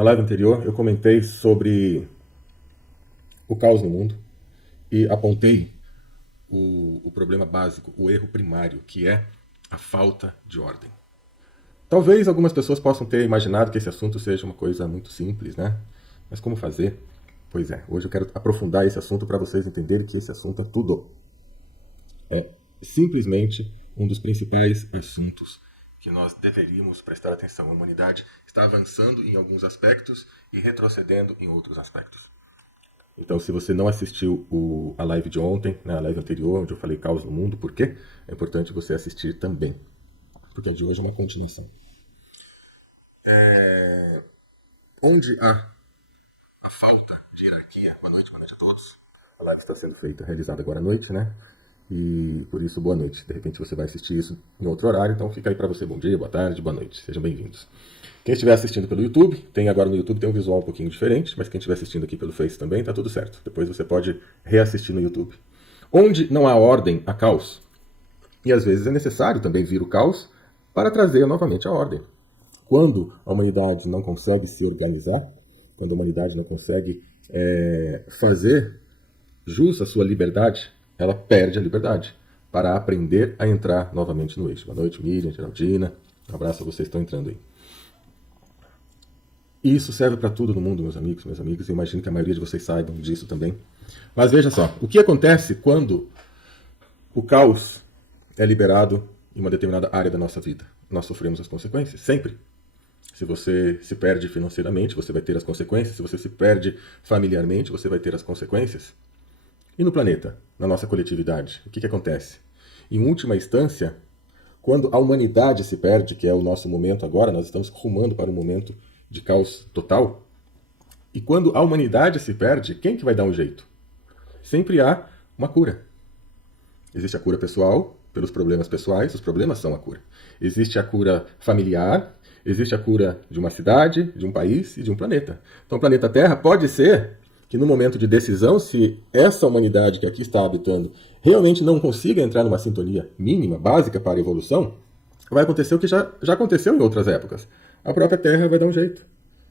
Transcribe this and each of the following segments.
Na live anterior eu comentei sobre o caos no mundo e apontei o problema básico, o erro primário, que é a falta de ordem. Talvez algumas pessoas possam ter imaginado que esse assunto seja uma coisa muito simples, né? Mas como fazer? Pois é, hoje eu quero aprofundar esse assunto para vocês entenderem que esse assunto é tudo. É simplesmente um dos principais assuntos que nós deveríamos prestar atenção. A humanidade está avançando em alguns aspectos e retrocedendo em outros aspectos. Então, se você não assistiu a live de ontem, né, a live anterior, onde eu falei caos no mundo, por quê? É importante você assistir também, porque a de hoje é uma continuação. Onde há a falta de hierarquia, boa noite a todos. A live está sendo feita, realizada agora à noite, né? E por isso, boa noite. De repente você vai assistir isso em outro horário, então fica aí para você. Bom dia, boa tarde, boa noite. Sejam bem-vindos. Quem estiver assistindo pelo YouTube, agora no YouTube tem um visual um pouquinho diferente, mas quem estiver assistindo aqui pelo Face também, tá tudo certo. Depois você pode reassistir no YouTube. Onde não há ordem, há caos. E às vezes é necessário também vir o caos para trazer novamente a ordem. Quando a humanidade não consegue se organizar, quando a humanidade não consegue fazer jus à sua liberdade, ela perde a liberdade para aprender a entrar novamente no eixo. Boa noite, Miriam, Geraldina. Um abraço a vocês que estão entrando aí. E isso serve para tudo no mundo, meus amigos, minhas amigas. Eu imagino que a maioria de vocês saibam disso também. Mas veja só, o que acontece quando o caos é liberado em uma determinada área da nossa vida? Nós sofremos as consequências, sempre. Se você se perde financeiramente, você vai ter as consequências. Se você se perde familiarmente, você vai ter as consequências. E no planeta, na nossa coletividade, o que acontece? Em última instância, quando a humanidade se perde, que é o nosso momento agora, nós estamos rumando para um momento de caos total. E quando a humanidade se perde, quem que vai dar um jeito? Sempre há uma cura. Existe a cura pessoal, pelos problemas pessoais, os problemas são a cura. Existe a cura familiar, existe a cura de uma cidade, de um país e de um planeta. Então o planeta Terra pode ser que no momento de decisão, se essa humanidade que aqui está habitando realmente não consiga entrar numa sintonia mínima, básica para a evolução, vai acontecer o que já aconteceu em outras épocas. A própria Terra vai dar um jeito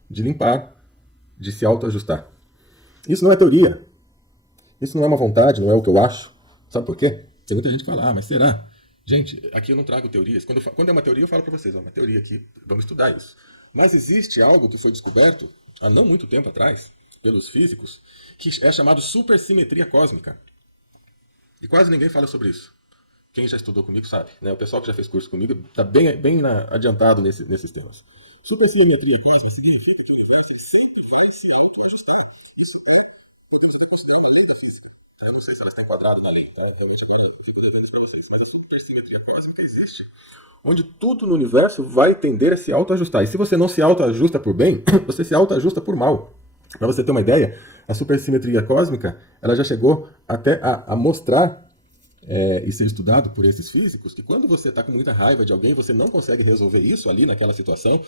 de limpar, de se autoajustar. Isso não é teoria. Isso não é uma vontade, não é o que eu acho. Sabe por quê? Tem muita gente que fala, mas será? Gente, aqui eu não trago teorias. Quando é uma teoria, eu falo para vocês, é uma teoria aqui, vamos estudar isso. Mas existe algo que foi descoberto há não muito tempo atrás, pelos físicos, que é chamado supersimetria cósmica. E quase ninguém fala sobre isso. Quem já estudou comigo sabe, né? O pessoal que já fez curso comigo está bem adiantado nesses temas. Supersimetria cósmica significa que o universo sempre vai se autoajustar. Isso está constando na lei da física. Eu não sei se ela está enquadrada na lei, tá? Eu fico devendo isso para vocês, mas a supersimetria cósmica existe, onde tudo no universo vai tender a se autoajustar. E se você não se autoajusta por bem, você se autoajusta por mal. Para você ter uma ideia, a supersimetria cósmica ela já chegou até a mostrar e ser estudado por esses físicos que quando você está com muita raiva de alguém, você não consegue resolver isso ali naquela situação,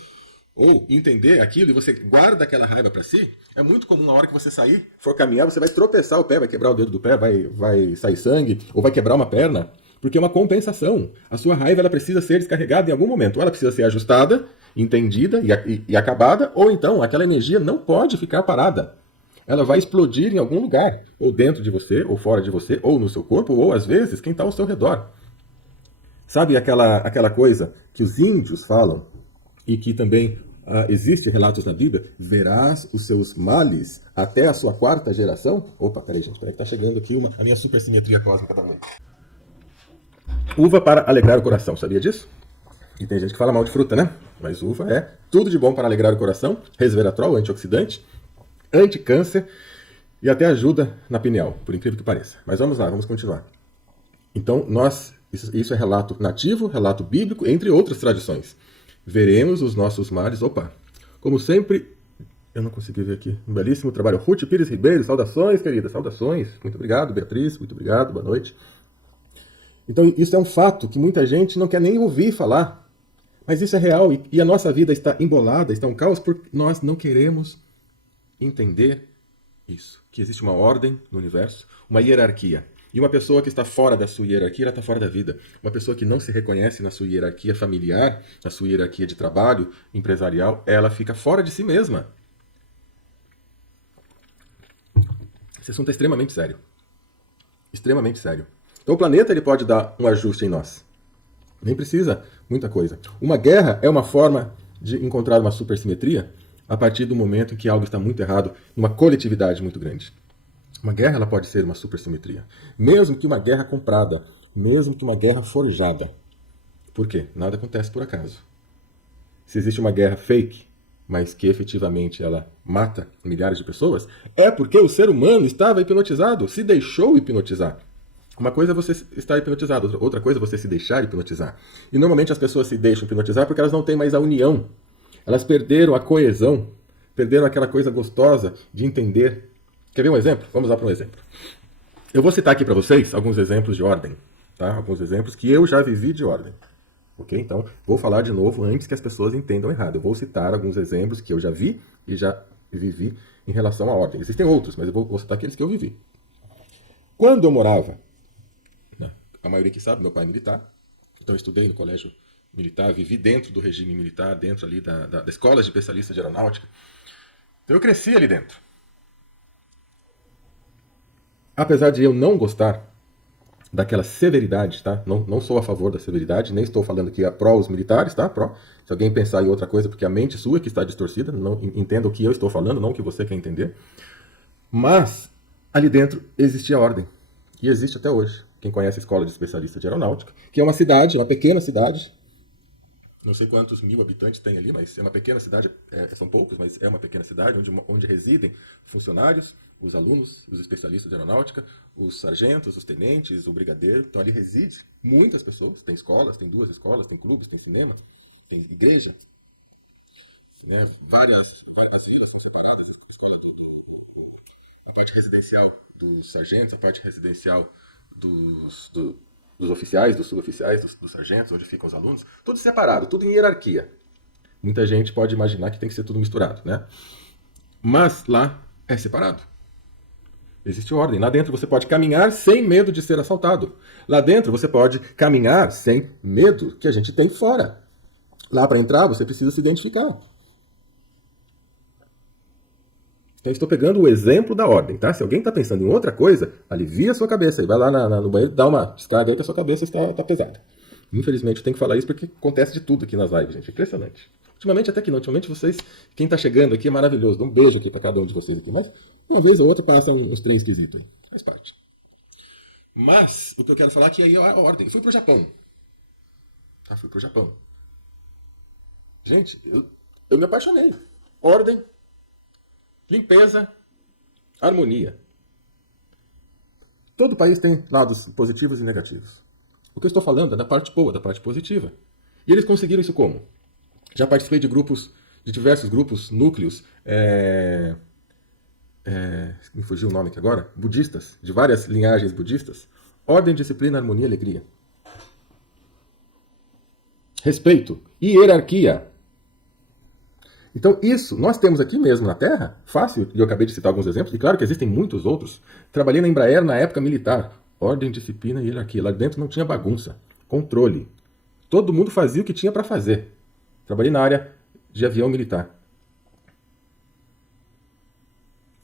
ou entender aquilo e você guarda aquela raiva para si, é muito comum na hora que você sair, for caminhar, você vai tropeçar o pé, vai quebrar o dedo do pé, vai sair sangue, ou vai quebrar uma perna, porque é uma compensação. A sua raiva ela precisa ser descarregada em algum momento, ou ela precisa ser ajustada, entendida e acabada, ou então aquela energia não pode ficar parada. Ela vai explodir em algum lugar, ou dentro de você, ou fora de você, ou no seu corpo, ou às vezes quem está ao seu redor. Sabe aquela coisa que os índios falam, e que também existe relatos na Bíblia, verás os seus males até a sua quarta geração? Opa, peraí, gente, peraí que tá chegando aqui a minha supersimetria cósmica da mãe. Uva para alegrar o coração, sabia disso? E tem gente que fala mal de fruta, né? Mas uva é tudo de bom para alegrar o coração, resveratrol, antioxidante, anticâncer e até ajuda na pineal, por incrível que pareça. Mas vamos lá, vamos continuar. Então, isso é relato nativo, relato bíblico, entre outras tradições. Veremos os nossos males. Opa, como sempre, eu não consegui ver aqui. Um belíssimo trabalho. Ruth Pires Ribeiro, saudações, querida, saudações. Muito obrigado, Beatriz, muito obrigado, boa noite. Então, isso é um fato que muita gente não quer nem ouvir falar. Mas isso é real e a nossa vida está embolada, está um caos, porque nós não queremos entender isso. Que existe uma ordem no universo, uma hierarquia. E uma pessoa que está fora da sua hierarquia, ela está fora da vida. Uma pessoa que não se reconhece na sua hierarquia familiar, na sua hierarquia de trabalho, empresarial, ela fica fora de si mesma. Esse assunto é extremamente sério. Extremamente sério. Então o planeta ele pode dar um ajuste em nós. Nem precisa muita coisa. Uma guerra é uma forma de encontrar uma supersimetria a partir do momento em que algo está muito errado numa coletividade muito grande. Uma guerra ela pode ser uma supersimetria. Mesmo que uma guerra comprada, mesmo que uma guerra forjada. Por quê? Nada acontece por acaso. Se existe uma guerra fake, mas que efetivamente ela mata milhares de pessoas, é porque o ser humano estava hipnotizado, se deixou hipnotizar. Uma coisa é você estar hipnotizado, outra coisa é você se deixar hipnotizar. E normalmente as pessoas se deixam hipnotizar porque elas não têm mais a união. Elas perderam a coesão, perderam aquela coisa gostosa de entender. Quer ver um exemplo? Vamos lá para um exemplo. Eu vou citar aqui para vocês alguns exemplos de ordem, tá? Alguns exemplos que eu já vivi de ordem. Ok? Então, vou falar de novo antes que as pessoas entendam errado. Eu vou citar alguns exemplos que eu já vi e já vivi em relação à ordem. Existem outros, mas eu vou citar aqueles que eu vivi. Quando eu morava, a maioria que sabe, meu pai é militar, então eu estudei no colégio militar, vivi dentro do regime militar, dentro ali da escola de especialista de aeronáutica. Então eu cresci ali dentro. Apesar de eu não gostar daquela severidade, tá? Não sou a favor da severidade, nem estou falando que é pró os militares, tá? Pró. Se alguém pensar em outra coisa, porque a mente sua que está distorcida, não entenda o que eu estou falando, não o que você quer entender. Mas ali dentro existia ordem. E existe até hoje. Quem conhece a escola de especialista de aeronáutica, que é uma cidade, uma pequena cidade, não sei quantos mil habitantes tem ali, mas é uma pequena cidade, são poucos, mas é uma pequena cidade onde residem funcionários, os alunos, os especialistas de aeronáutica, os sargentos, os tenentes, o brigadeiro. Então ali reside muitas pessoas, tem escolas, tem 2 escolas, tem clubes, tem cinema, tem igreja, né? Várias filas são separadas, a escola a parte residencial dos sargentos, a parte residencial dos oficiais, dos suboficiais, dos sargentos, onde ficam os alunos, tudo separado, tudo em hierarquia. Muita gente pode imaginar que tem que ser tudo misturado, né? Mas lá é separado. Existe ordem. Lá dentro você pode caminhar sem medo de ser assaltado. Lá dentro você pode caminhar sem medo que a gente tem fora. Lá para entrar você precisa se identificar. Então, estou pegando o exemplo da ordem, tá? Se alguém está pensando em outra coisa, alivia a sua cabeça e vai lá no banheiro, dá uma escada aí que a sua cabeça está pesada. Infelizmente, eu tenho que falar isso porque acontece de tudo aqui nas lives, gente. Impressionante. Ultimamente, até que não. Ultimamente, vocês, quem está chegando aqui é maravilhoso. Dá um beijo aqui para cada um de vocês aqui. Mas, uma vez ou outra, passa uns trem esquisitos aí. Faz parte. Mas, o que eu quero falar aqui é a ordem. Eu fui para o Japão. Ah, fui para o Japão. Gente, eu me apaixonei. Ordem, limpeza, harmonia. Todo país tem lados positivos e negativos. O que eu estou falando é da parte boa, da parte positiva. E eles conseguiram isso como? Já participei de grupos, de diversos grupos, núcleos, me fugiu o nome aqui agora, budistas, de várias linhagens budistas. Ordem, disciplina, harmonia, alegria. Respeito e hierarquia. Então isso nós temos aqui mesmo na Terra, fácil, e eu acabei de citar alguns exemplos, e claro que existem muitos outros. Trabalhei na Embraer na época militar. Ordem, disciplina e hierarquia. Lá dentro não tinha bagunça, controle. Todo mundo fazia o que tinha para fazer. Trabalhei na área de avião militar.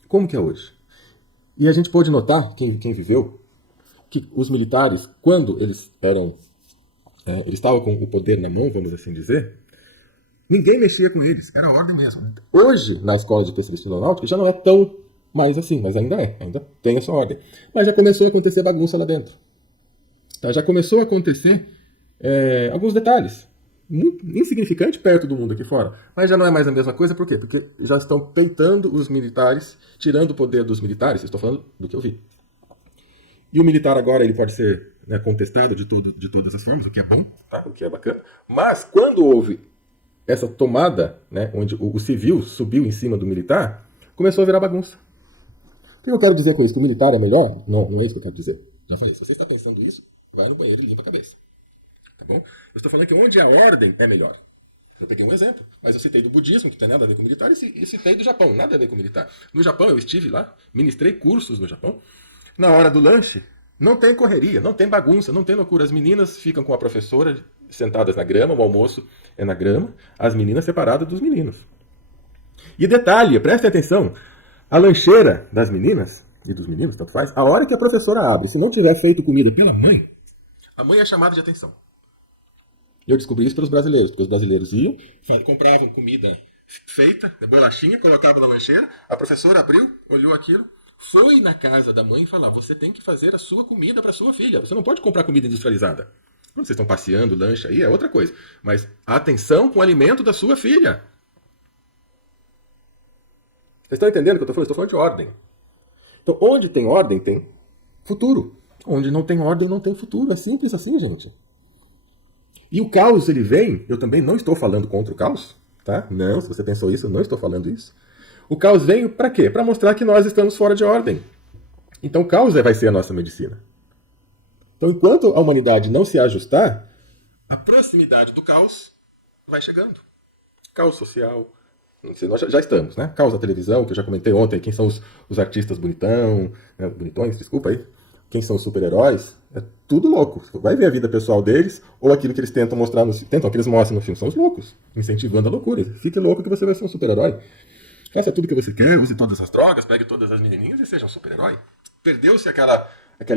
Como que é hoje? E a gente pôde notar, quem viveu, que os militares, quando eles estavam com o poder na mão, vamos assim dizer, ninguém mexia com eles, era ordem mesmo. Hoje, na escola de especialista aeronáutica, já não é tão mais assim, mas ainda tem essa ordem. Mas já começou a acontecer bagunça lá dentro. Tá? Já começou a acontecer alguns detalhes, muito insignificante perto do mundo aqui fora, mas já não é mais a mesma coisa, por quê? Porque já estão peitando os militares, tirando o poder dos militares, estou falando do que eu vi. E o militar agora ele pode ser contestado de todas as formas, o que é bom, tá? O que é bacana, mas quando houve essa tomada, onde o civil subiu em cima do militar, começou a virar bagunça. O que eu quero dizer com isso? Que o militar é melhor? Não, não é isso que eu quero dizer. Já falei, se você está pensando isso, vai no banheiro e limpa a cabeça. Tá bom? Eu estou falando que onde a ordem é melhor. Eu peguei um exemplo, mas eu citei do budismo, que não tem nada a ver com militar, e citei do Japão, nada a ver com militar. No Japão eu estive lá, ministrei cursos no Japão. Na hora do lanche, não tem correria, não tem bagunça, não tem loucura. As meninas ficam com a professora sentadas na grama, o almoço é na grama, as meninas separadas dos meninos. E detalhe, prestem atenção, a lancheira das meninas, e dos meninos, tanto faz, a hora que a professora abre, se não tiver feito comida pela mãe, a mãe é chamada de atenção. Eu descobri isso pelos brasileiros, porque os brasileiros iam, compravam comida feita, bolachinha, colocavam na lancheira, a professora abriu, olhou aquilo, foi na casa da mãe e falou: você tem que fazer a sua comida para sua filha, você não pode comprar comida industrializada. Quando vocês estão passeando, lanche aí, é outra coisa. Mas atenção com o alimento da sua filha. Vocês estão entendendo o que eu estou falando? Estou falando de ordem. Então, onde tem ordem, tem futuro. Onde não tem ordem, não tem futuro. É simples assim, gente. E o caos, ele vem, eu também não estou falando contra o caos, tá? Não, se você pensou isso, eu não estou falando isso. O caos vem para quê? Para mostrar que nós estamos fora de ordem. Então, o caos vai ser a nossa medicina. Então, enquanto a humanidade não se ajustar, a proximidade do caos vai chegando. Caos social. Nós já estamos, né? Caos da televisão, que eu já comentei ontem. Quem são os artistas bonitão, né? Bonitões, desculpa aí. Quem são os super-heróis? É tudo louco. Vai ver a vida pessoal deles, ou aquilo que eles tentam mostrar que eles mostram no filme. São os loucos, incentivando a loucura. Fique louco que você vai ser um super-herói. Faça tudo o que você quer, use todas as drogas, pegue todas as menininhas e seja um super-herói. Perdeu-se aquela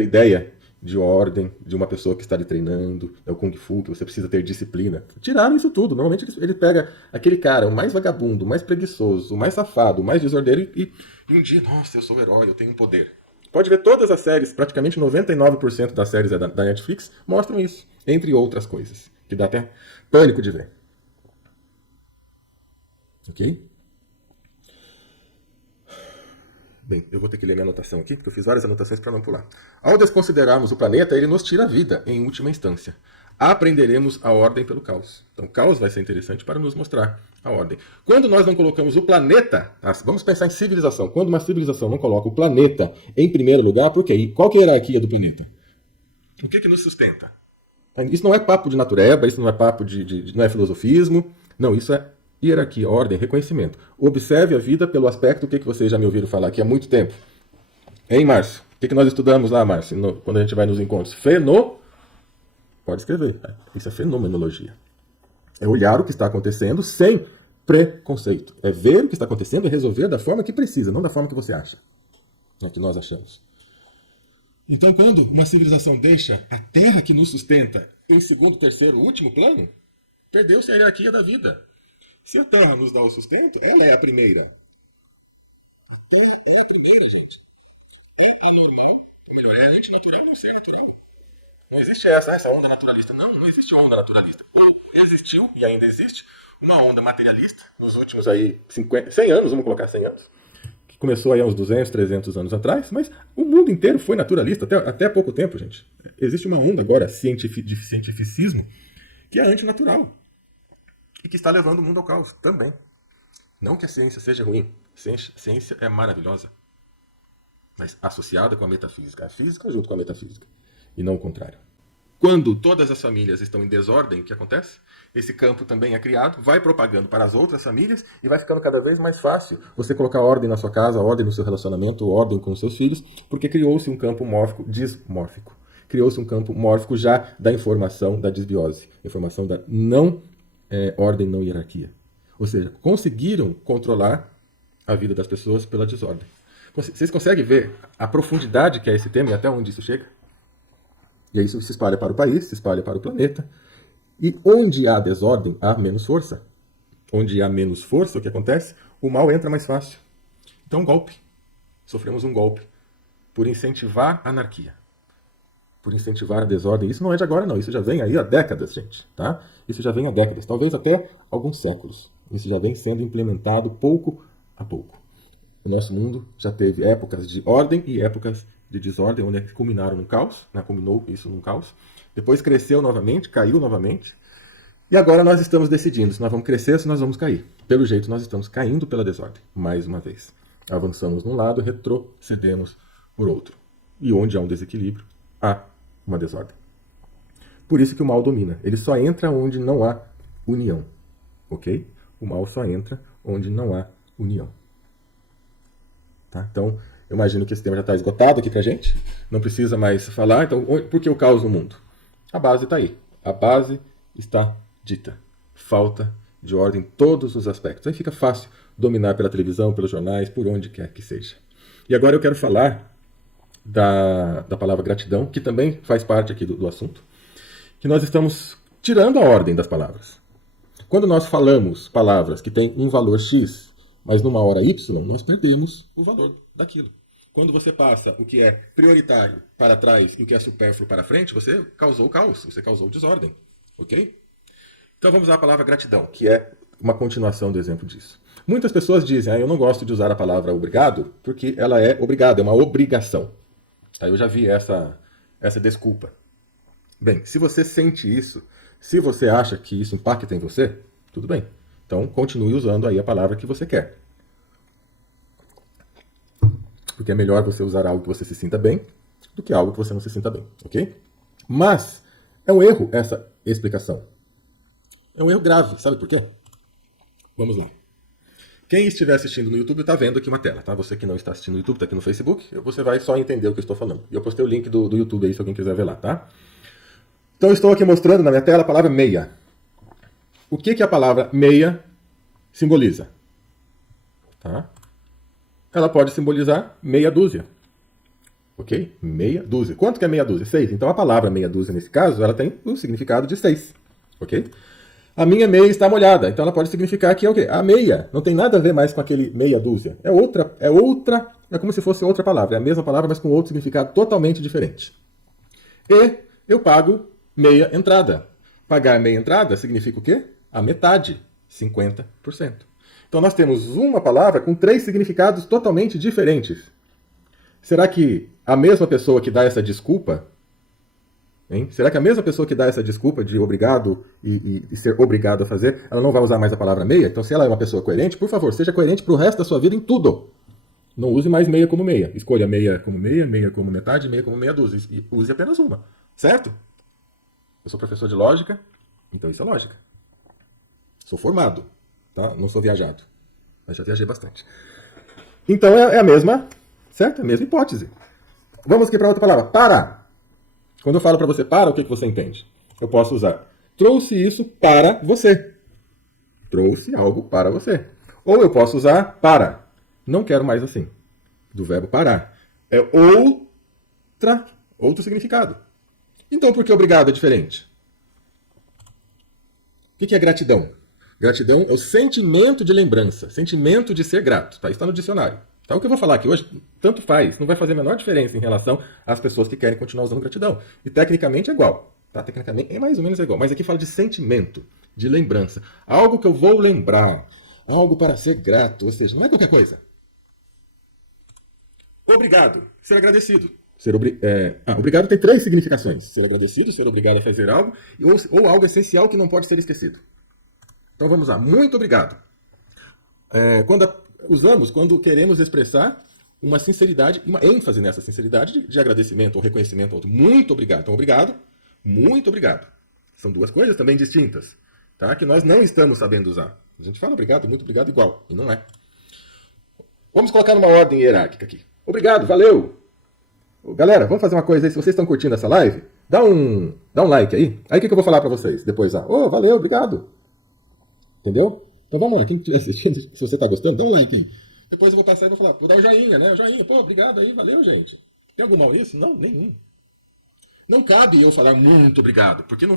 ideia de ordem, de uma pessoa que está lhe treinando, é o Kung Fu, que você precisa ter disciplina. Tiraram isso tudo. Normalmente ele pega aquele cara, o mais vagabundo, o mais preguiçoso, o mais safado, o mais desordeiro e um dia, nossa, eu sou o herói, eu tenho poder. Pode ver todas as séries, praticamente 99% das séries da Netflix mostram isso, entre outras coisas, que dá até pânico de ver. Ok? Bem, eu vou ter que ler minha anotação aqui, porque eu fiz várias anotações para não pular. Ao desconsiderarmos o planeta, ele nos tira a vida, em última instância. Aprenderemos a ordem pelo caos. Então, o caos vai ser interessante para nos mostrar a ordem. Quando nós não colocamos o planeta, vamos pensar em civilização. Quando uma civilização não coloca o planeta em primeiro lugar, por quê? Qual que é a hierarquia do planeta? O que nos sustenta? Isso não é papo de natureba, isso não é papo não é filosofismo. Não, isso é hierarquia, ordem, reconhecimento. Observe a vida pelo aspecto, o que vocês já me ouviram falar aqui há muito tempo. Hein, Márcio? O que nós estudamos lá, Márcio, quando a gente vai nos encontros? Pode escrever. Isso é fenomenologia. É olhar o que está acontecendo sem preconceito. É ver o que está acontecendo e resolver da forma que precisa, não da forma que você acha. É que nós achamos. Então, quando uma civilização deixa a terra que nos sustenta em segundo, terceiro, último plano, perdeu-se a hierarquia da vida. Se a terra nos dá o sustento, ela é a primeira. A terra é a primeira, gente. É anormal, ou melhor, é antinatural não ser natural. Não existe essa onda naturalista. Não existe onda naturalista. Ou existiu, e ainda existe, uma onda materialista, nos últimos aí 100 anos, vamos colocar 100 anos, que começou aí há uns 200, 300 anos atrás, mas o mundo inteiro foi naturalista até há pouco tempo, gente. Existe uma onda agora de cientificismo que é antinatural e que está levando o mundo ao caos também. Não que a ciência seja ruim. Ciência é maravilhosa, mas associada com a metafísica. A física junto com a metafísica. E não o contrário. Quando todas as famílias estão em desordem, o que acontece? Esse campo também é criado, vai propagando para as outras famílias e vai ficando cada vez mais fácil você colocar ordem na sua casa, ordem no seu relacionamento, ordem com os seus filhos, porque criou-se um campo dismórfico. Criou-se um campo mórfico já da informação da desbiose, informação da ordem, não hierarquia. Ou seja, conseguiram controlar a vida das pessoas pela desordem. Vocês conseguem ver a profundidade que é esse tema e até onde isso chega? E aí isso se espalha para o país, se espalha para o planeta. E onde há desordem, há menos força. Onde há menos força, o que acontece? O mal entra mais fácil. Então, golpe. Sofremos um golpe por incentivar a anarquia. Por incentivar a desordem. Isso não é de agora, não. Isso já vem aí há décadas, gente. Tá? Isso já vem há décadas. Talvez até alguns séculos. Isso já vem sendo implementado pouco a pouco. O nosso mundo já teve épocas de ordem e épocas de desordem, onde culminaram no caos, né? Culminou isso num caos. Depois cresceu novamente, caiu novamente. E agora nós estamos decidindo se nós vamos crescer ou se nós vamos cair. Pelo jeito, nós estamos caindo pela desordem, mais uma vez. Avançamos num lado, retrocedemos por outro. E onde há um desequilíbrio, há uma desordem. Por isso que o mal domina. Ele só entra onde não há união. Ok? O mal só entra onde não há união. Tá? Então, eu imagino que esse tema já está esgotado aqui pra gente. Não precisa mais falar. Então, por que o caos no mundo? A base está aí. A base está dita. Falta de ordem em todos os aspectos. Aí fica fácil dominar pela televisão, pelos jornais, por onde quer que seja. E agora eu quero falar da palavra gratidão, que também faz parte aqui do assunto, que nós estamos tirando a ordem das palavras. Quando nós falamos palavras que têm um valor X, mas numa hora Y, nós perdemos o valor daquilo. Quando você passa o que é prioritário para trás e o que é supérfluo para frente, você causou caos, você causou desordem. Ok? Então vamos usar a palavra gratidão, que é uma continuação do exemplo disso. Muitas pessoas dizem, eu não gosto de usar a palavra obrigado, porque ela é obrigado, é uma obrigação. Eu já vi essa desculpa. Bem, se você sente isso, se você acha que isso impacta em você, tudo bem. Então, continue usando aí a palavra que você quer. Porque é melhor você usar algo que você se sinta bem do que algo que você não se sinta bem, ok? Mas é um erro essa explicação. É um erro grave, sabe por quê? Vamos lá. Quem estiver assistindo no YouTube está vendo aqui uma tela, tá? Você que não está assistindo no YouTube, está aqui no Facebook, você vai só entender o que eu estou falando. E eu postei o link do YouTube aí, se alguém quiser ver lá, tá? Então, eu estou aqui mostrando na minha tela a palavra meia. O que a palavra meia simboliza? Tá? Ela pode simbolizar meia dúzia. Ok? Meia dúzia. Quanto que é meia dúzia? 6. Então, a palavra meia dúzia, nesse caso, ela tem o significado de 6. Ok? A minha meia está molhada. Então, ela pode significar que é o quê? A meia. Não tem nada a ver mais com aquele meia dúzia. É como se fosse outra palavra. É a mesma palavra, mas com outro significado totalmente diferente. E eu pago meia entrada. Pagar meia entrada significa o quê? A metade, 50%. Então nós temos uma palavra com 3 significados totalmente diferentes. Será que a mesma pessoa que dá essa desculpa, hein? Será que a mesma pessoa que dá essa desculpa de obrigado e ser obrigado a fazer, ela não vai usar mais a palavra meia? Então se ela é uma pessoa coerente, por favor, seja coerente para o resto da sua vida em tudo. Não use mais meia como meia. Escolha meia como metade, meia como meia dúzia. E use apenas uma. Certo? Eu sou professor de lógica, então isso é lógica. Sou formado, tá? Não sou viajado, mas já viajei bastante. Então é a mesma, certo? É a mesma hipótese. Vamos aqui para outra palavra. Para. Quando eu falo para você para, o que você entende? Eu posso usar trouxe isso para você. Trouxe algo para você. Ou eu posso usar para. Não quero mais assim. Do verbo parar. É outro significado. Então, por que obrigado é diferente? O que é gratidão? Gratidão é o sentimento de lembrança, sentimento de ser grato. Tá? Isso está no dicionário. Tá? O que eu vou falar aqui hoje, tanto faz, não vai fazer a menor diferença em relação às pessoas que querem continuar usando gratidão. E tecnicamente é igual. Tá? Tecnicamente é mais ou menos igual. Mas aqui fala de sentimento, de lembrança. Algo que eu vou lembrar. Algo para ser grato. Ou seja, não é qualquer coisa. Obrigado. Ser agradecido. Obrigado tem 3 significações. Ser agradecido, ser obrigado a fazer algo, ou algo essencial que não pode ser esquecido. Então vamos lá. Muito obrigado. Quando queremos expressar uma sinceridade, uma ênfase nessa sinceridade de agradecimento ou reconhecimento ao outro. Muito obrigado. Então, obrigado, muito obrigado. São 2 coisas também distintas, tá? Que nós não estamos sabendo usar. A gente fala obrigado, muito obrigado igual, e não é. Vamos colocar numa ordem hierárquica aqui. Obrigado, valeu. Galera, vamos fazer uma coisa aí. Se vocês estão curtindo essa live, dá um like aí. Aí o que eu vou falar para vocês depois? Valeu, obrigado. Entendeu? Então vamos lá. Quem estiver assistindo, se você está gostando, dá um like aí. Depois eu vou passar e vou falar, vou dar um joinha, né? Joinha, obrigado aí, valeu, gente. Tem algum mal nisso? Não, nenhum. Não cabe eu falar muito obrigado, porque não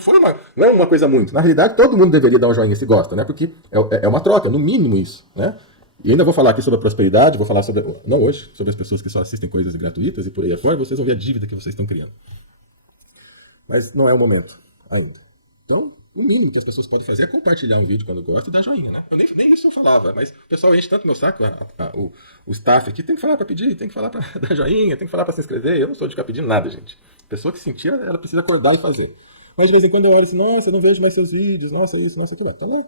é uma coisa muito. Na realidade, todo mundo deveria dar um joinha se gosta, né? Porque é uma troca, no mínimo isso, né? E ainda vou falar aqui sobre a prosperidade, vou falar sobre, não hoje, sobre as pessoas que só assistem coisas gratuitas e por aí afora, vocês vão ver a dívida que vocês estão criando. Mas não é o momento ainda. Então, o mínimo que as pessoas podem fazer é compartilhar um vídeo quando gostam e dar joinha, né? Nem isso eu falava, mas o pessoal enche tanto meu saco, o staff aqui tem que falar para pedir, tem que falar para dar joinha, tem que falar para se inscrever. Eu não sou de ficar pedindo nada, gente. A pessoa que sentir, ela precisa acordar e fazer. Mas de vez em quando eu olho assim, nossa, eu não vejo mais seus vídeos, nossa, isso, nossa, aquilo. Tá lá.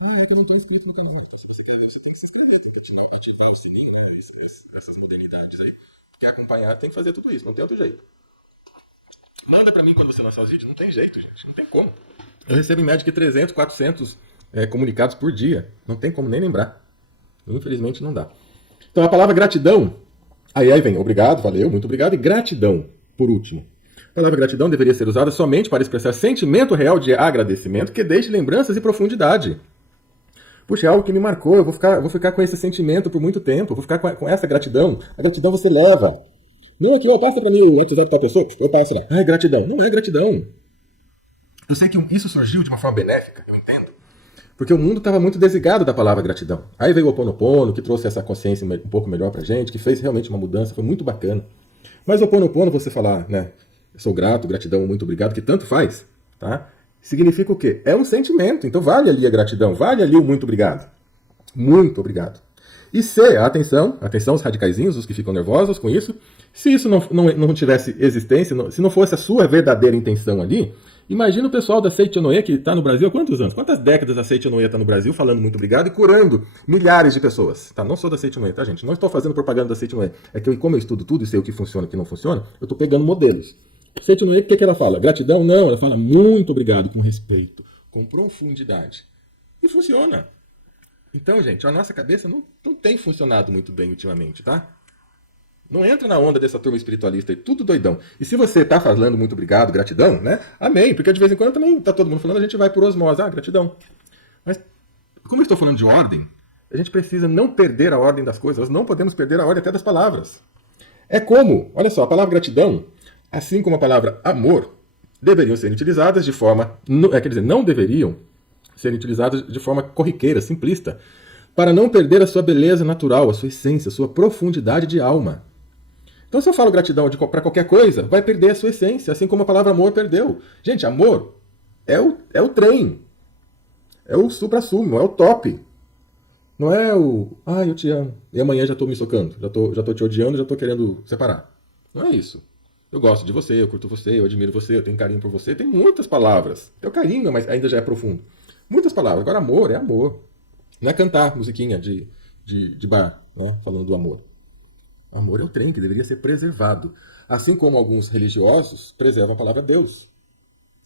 É que eu não estou inscrito no canal. Então, se você tem que se inscrever, tem que ativar o sininho, né? Essas modernidades aí. Quer acompanhar, tem que fazer tudo isso, não tem outro jeito. Manda pra mim quando você lançar os vídeos, não tem jeito, gente, não tem como. Eu recebo em média que 300, 400 comunicados por dia, não tem como nem lembrar. Infelizmente não dá. Então a palavra gratidão, aí vem obrigado, valeu, muito obrigado, e gratidão, por último. A palavra gratidão deveria ser usada somente para expressar sentimento real de agradecimento que deixe lembranças e profundidade. Puxa, é algo que me marcou, eu vou ficar com esse sentimento por muito tempo, eu vou ficar com essa gratidão. A gratidão você leva. Não, aqui, ó, passa pra mim o WhatsApp da pessoa, eu passo lá. Ah, é gratidão. Não é gratidão. Eu sei que isso surgiu de uma forma benéfica, eu entendo. Porque o mundo estava muito desligado da palavra gratidão. Aí veio o Ho Oponopono, que trouxe essa consciência um pouco melhor pra gente, que fez realmente uma mudança, foi muito bacana. Mas o Ho Oponopono, você falar, né, eu sou grato, gratidão, muito obrigado, que tanto faz, tá? Significa o quê? É um sentimento, então vale ali a gratidão, vale ali o muito obrigado. Muito obrigado. E se, atenção, atenção os radicaizinhos, os que ficam nervosos com isso, se isso não tivesse existência, se não fosse a sua verdadeira intenção ali, imagina o pessoal da Seichonoye que está no Brasil há quantos anos? Quantas décadas a Seichonoye está no Brasil falando muito obrigado e curando milhares de pessoas? Tá? Não sou da Seichonoye, tá, gente? Não estou fazendo propaganda da Seichonoye. É que como eu estudo tudo e sei o que funciona e o que não funciona, eu estou pegando modelos. Seichonoye, o que ela fala? Gratidão? Não, ela fala muito obrigado, com respeito, com profundidade. E funciona. Então, gente, a nossa cabeça não tem funcionado muito bem ultimamente, tá? Não entra na onda dessa turma espiritualista aí, tudo doidão. E se você tá falando muito obrigado, gratidão, né? Amém. Porque de vez em quando também tá todo mundo falando, a gente vai por osmose, gratidão. Mas, como eu estou falando de ordem, a gente precisa não perder a ordem das coisas. Nós não podemos perder a ordem até das palavras. É como, olha só, a palavra gratidão, assim como a palavra amor, deveriam ser utilizadas de forma, quer dizer, não deveriam serem utilizadas de forma corriqueira, simplista, para não perder a sua beleza natural, a sua essência, a sua profundidade de alma. Então, se eu falo gratidão para qualquer coisa, vai perder a sua essência, assim como a palavra amor perdeu. Gente, amor é o trem, é o supra-sumo, é o top. Não é o, eu te amo, e amanhã já estou me socando, já tô te odiando, já estou querendo separar. Não é isso. Eu gosto de você, eu curto você, eu admiro você, eu tenho carinho por você. Tem muitas palavras. É o carinho, mas ainda já é profundo. Muitas palavras. Agora, amor é amor. Não é cantar musiquinha de bar, né, falando do amor. O amor é o trem que deveria ser preservado. Assim como alguns religiosos preservam a palavra Deus.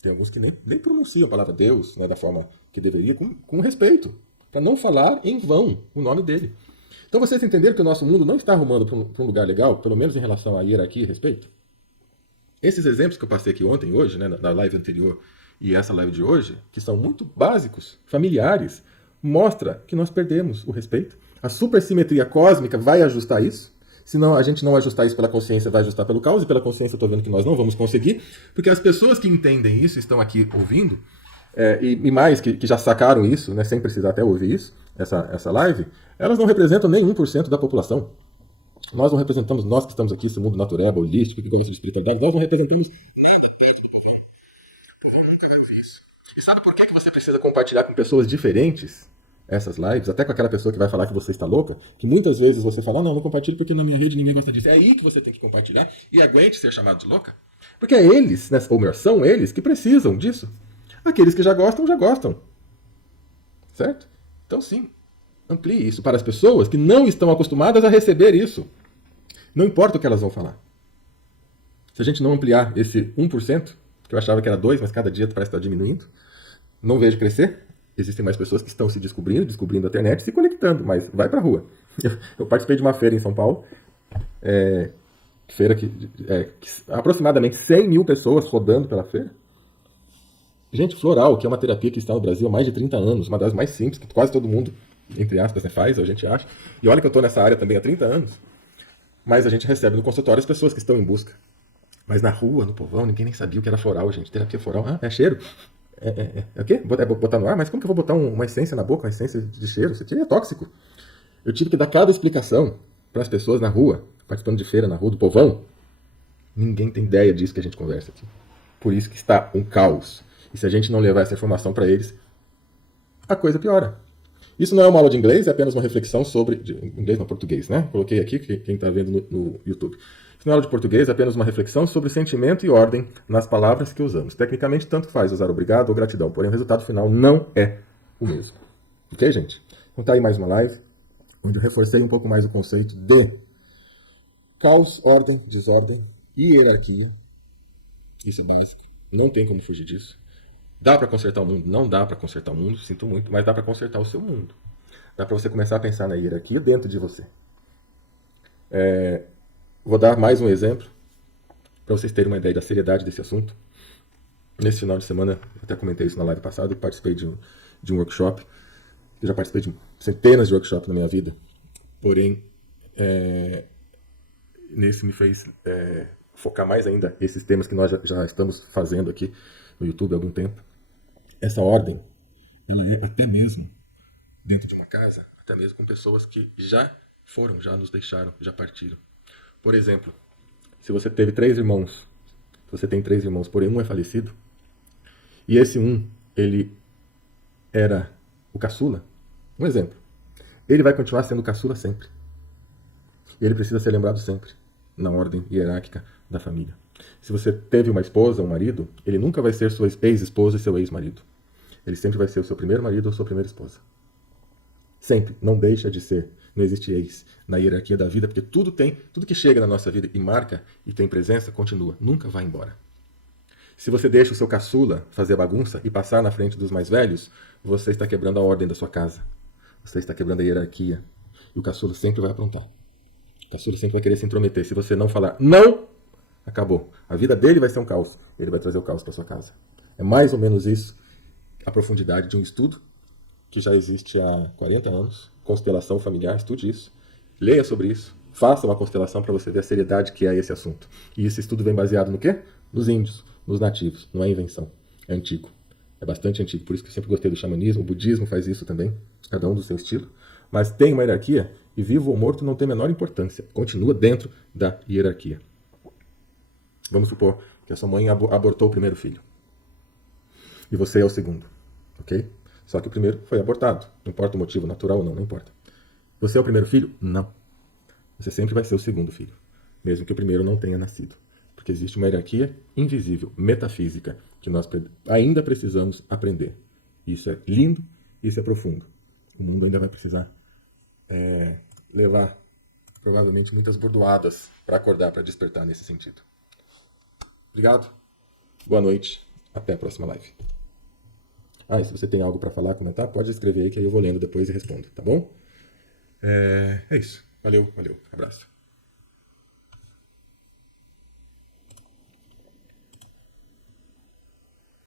Tem alguns que nem pronunciam a palavra Deus, né, da forma que deveria, com respeito. Para não falar em vão o nome dele. Então vocês entenderam que o nosso mundo não está arrumando para um lugar legal, pelo menos em relação à hierarquia e respeito? Esses exemplos que eu passei aqui ontem, hoje, né, na live anterior e essa live de hoje, que são muito básicos, familiares, mostra que nós perdemos o respeito. A supersimetria cósmica vai ajustar isso. Se não, a gente não ajustar isso pela consciência, vai ajustar pelo caos, e pela consciência eu estou vendo que nós não vamos conseguir, porque as pessoas que entendem isso, estão aqui ouvindo, e mais, que já sacaram isso, né, sem precisar até ouvir isso, essa live, elas não representam nem 1% da população. Nós não representamos, nós que estamos aqui, esse mundo natureba, holístico, que gosta de espiritualidade, nós não representamos nem de isso. E sabe por que você precisa compartilhar com pessoas diferentes essas lives, até com aquela pessoa que vai falar que você está louca, que muitas vezes você fala, não compartilho porque na minha rede ninguém gosta disso. É aí que você tem que compartilhar e aguente ser chamado de louca. Porque é eles, né, ou melhor, são eles que precisam disso. Aqueles que já gostam, já gostam. Certo? Então sim, amplie isso para as pessoas que não estão acostumadas a receber isso. Não importa o que elas vão falar. Se a gente não ampliar esse 1%, que eu achava que era 2%, mas cada dia parece estar diminuindo, não vejo crescer. Existem mais pessoas que estão se descobrindo a internet, se conectando, mas vai pra rua. Eu participei de uma feira em São Paulo, feira que aproximadamente 100 mil pessoas rodando pela feira. Gente, floral, que é uma terapia que está no Brasil há mais de 30 anos, uma das mais simples, que quase todo mundo, entre aspas, né, faz, a gente acha. E olha que eu estou nessa área também há 30 anos. Mas a gente recebe no consultório as pessoas que estão em busca. Mas na rua, no povão, ninguém nem sabia o que era floral, gente. Terapia floral, é cheiro. É o quê? É botar no ar? Mas como que eu vou botar uma essência na boca, uma essência de cheiro? Isso aqui é tóxico. Eu tive que dar cada explicação para as pessoas na rua, participando de feira na rua do povão. Ninguém tem ideia disso que a gente conversa aqui. Por isso que está um caos. E se a gente não levar essa informação para eles, a coisa piora. Isso não é uma aula de inglês, é apenas uma reflexão sobre... inglês não, português, né? Coloquei aqui, quem está vendo no YouTube. Isso não é aula de português, é apenas uma reflexão sobre sentimento e ordem nas palavras que usamos. Tecnicamente, tanto faz usar obrigado ou gratidão, porém o resultado final não é o mesmo. Ok, gente? Então tá aí mais uma live, onde eu reforcei um pouco mais o conceito de caos, ordem, desordem e hierarquia. Isso é básico. Não tem como fugir disso. Dá para consertar o mundo? Não dá para consertar o mundo, sinto muito, mas dá para consertar o seu mundo. Dá para você começar a pensar na hierarquia dentro de você. Vou dar mais um exemplo, para vocês terem uma ideia da seriedade desse assunto. Nesse final de semana, eu até comentei isso na live passada, eu participei de um workshop. Eu já participei de centenas de workshops na minha vida. Porém, nesse me fez focar mais ainda esses temas que nós já estamos fazendo aqui no YouTube há algum tempo. Essa ordem, ele é até mesmo dentro de uma casa, até mesmo com pessoas que já foram, já nos deixaram, já partiram. Por exemplo, se você teve 3 irmãos, se você tem 3 irmãos, porém um é falecido, e esse um, ele era o caçula, um exemplo, ele vai continuar sendo caçula sempre. Ele precisa ser lembrado sempre, na ordem hierárquica da família. Se você teve uma esposa, um marido, ele nunca vai ser sua ex-esposa e seu ex-marido. Ele sempre vai ser o seu primeiro marido ou sua primeira esposa. Sempre. Não deixa de ser. Não existe ex na hierarquia da vida, porque tudo que chega na nossa vida e marca e tem presença, continua. Nunca vai embora. Se você deixa o seu caçula fazer bagunça e passar na frente dos mais velhos, você está quebrando a ordem da sua casa. Você está quebrando a hierarquia. E o caçula sempre vai aprontar. O caçula sempre vai querer se intrometer. Se você não falar não, acabou. A vida dele vai ser um caos. Ele vai trazer o caos para sua casa. É mais ou menos isso a profundidade de um estudo que já existe há 40 anos. Constelação familiar, estude isso. Leia sobre isso. Faça uma constelação para você ver a seriedade que é esse assunto. E esse estudo vem baseado no quê? Nos índios, nos nativos. Não é invenção. É antigo. É bastante antigo. Por isso que eu sempre gostei do xamanismo. O budismo faz isso também. Cada um do seu estilo. Mas tem uma hierarquia e vivo ou morto não tem a menor importância. Continua dentro da hierarquia. Vamos supor que a sua mãe abortou o primeiro filho. E você é o segundo. Ok? Só que o primeiro foi abortado. Não importa o motivo, natural ou não, não importa. Você é o primeiro filho? Não. Você sempre vai ser o segundo filho. Mesmo que o primeiro não tenha nascido. Porque existe uma hierarquia invisível, metafísica, que nós ainda precisamos aprender. Isso é lindo, isso é profundo. O mundo ainda vai precisar levar, provavelmente, muitas bordoadas para acordar, para despertar nesse sentido. Obrigado. Boa noite. Até a próxima live. E se você tem algo para falar, comentar, pode escrever aí que aí eu vou lendo depois e respondo, tá bom? É isso. Valeu. Abraço.